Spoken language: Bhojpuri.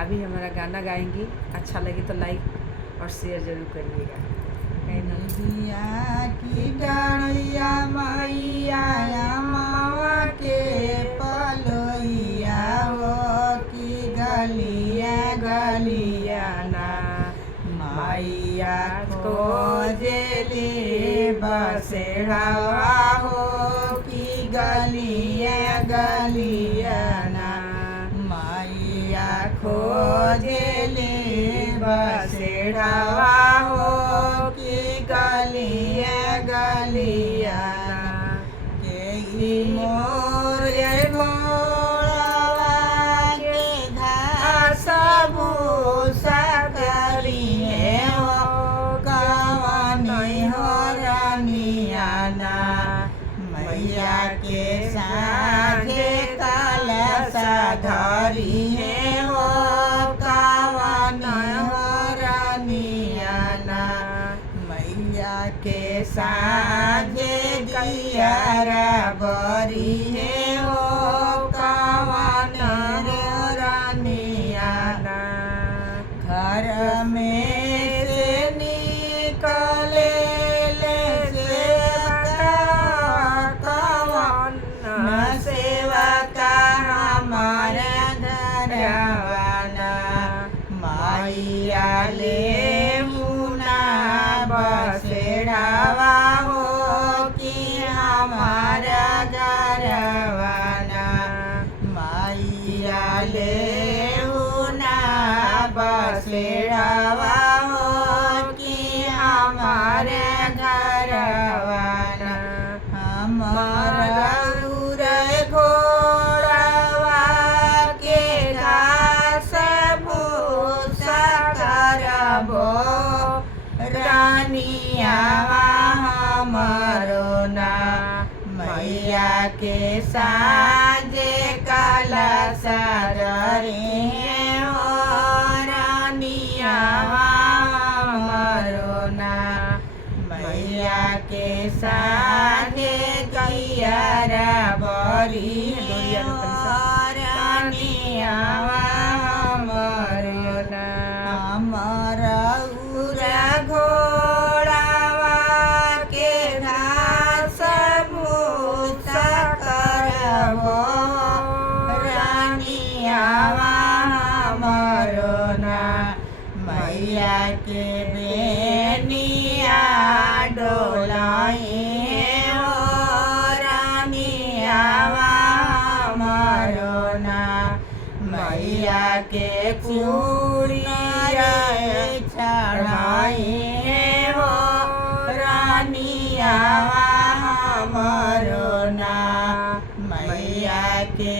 भाभी हमारा गाना गाएंगी। अच्छा लगे तो लाइक और शेयर जरूर करिएगा। मैया की डाढ़िया मैया मावा के पलोइया हो की गलिया गलिया ना मैया खोजली बसेड़ावा हो की गलिया गलिया ना मैया खोजली बसेड़ावा हो की गलिया गलिया के मोर घोड़वा के घास भूसा करिए हो कवनी हो रानियाना मैया के साझे कलसा धरिए हो कवनी हो रानियाना मैया के साझे दियारा बरिए हो कवनी रे रानियाना घर में से निकले सेवा का हमारा धरवाना मैया ले मुना बसेड़ावा हो कि हमारा घरवाना मैया ले मुना बसेड़ावा हो कि हमारे घरवाना हमारा घोड़वा के घास भूसा करबो रानिया हमरो ना मैया के साजे कलश रे हो रानिया हमरो ना मैया के साजे गैया बरी रानिया हमरो ना हमारा घोड़वा के घास भूसा करबो रानिया हमरो ना मैया के बेनिया डोलाई हो रानिया हमरो ना मैया के चूड़िया चढ़ाई हो रानिया हमरो ना मैया के